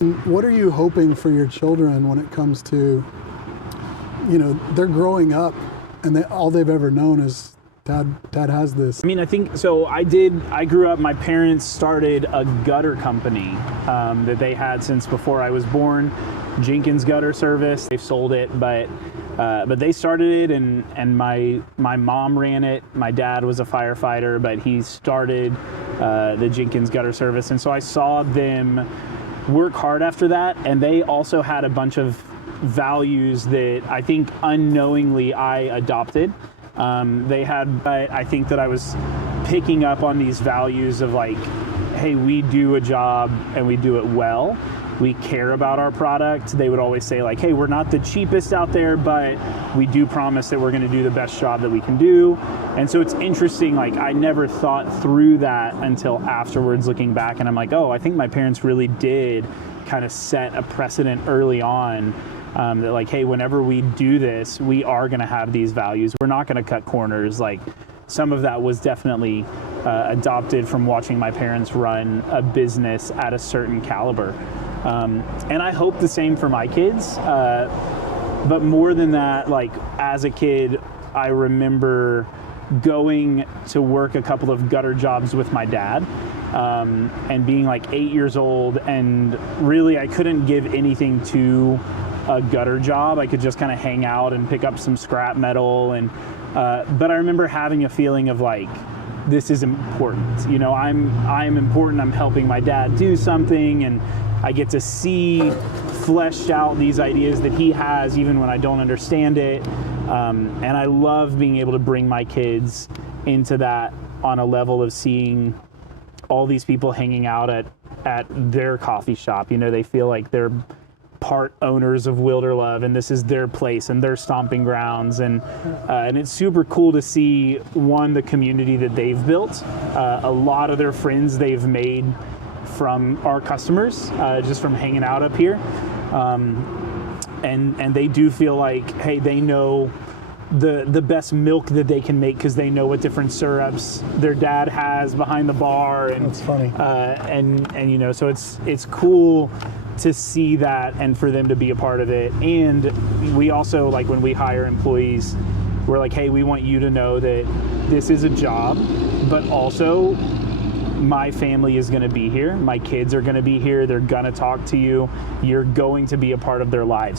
What are you hoping for your children when it comes to, they're growing up and all they've ever known is dad has this. I mean, I think, so I grew up, my parents started a gutter company that they had since before I was born, Jenkins Gutter Service. They've sold it, but they started it, and my mom ran it. My dad was a firefighter, but he started the Jenkins Gutter Service. And so I saw them work hard after that, and they also had a bunch of values that I think unknowingly I adopted. I think that I was picking up on these values of like, hey, we do a job and we do it well. We care about our product. They would always say like, hey, we're not the cheapest out there, but we do promise that we're going to do the best job that we can do. And so it's interesting, like I never thought through that until afterwards looking back, and I'm like, oh, I think my parents really did kind of set a precedent early on. That like, hey, whenever we do this, we are going to have these values. We're not going to cut corners. Like some of that was definitely adopted from watching my parents run a business at a certain caliber. And I hope the same for my kids. But more than that, like as a kid, I remember going to work a couple of gutter jobs with my dad. And being like 8 years old, and really I couldn't give anything to a gutter job. I could just kind of hang out and pick up some scrap metal, and but I remember having a feeling of like, this is important. I'm important. I'm helping my dad do something, and I get to see fleshed out these ideas that he has even when I don't understand it. And I love being able to bring my kids into that on a level of seeing all these people hanging out at their coffee shop. They feel like they're part owners of Wilderlove, and this is their place and their stomping grounds, and it's super cool to see the community that they've built. A lot of their friends they've made from our customers, just from hanging out up here, and they do feel like, hey, they know the best milk that they can make because they know what different syrups their dad has behind the bar, and that's funny. And so it's cool to see that and for them to be a part of it. And we also, like when we hire employees, we're like, hey, we want you to know that this is a job, but also my family is going to be here. My kids are going to be here. They're going to talk to you. You're going to be a part of their lives.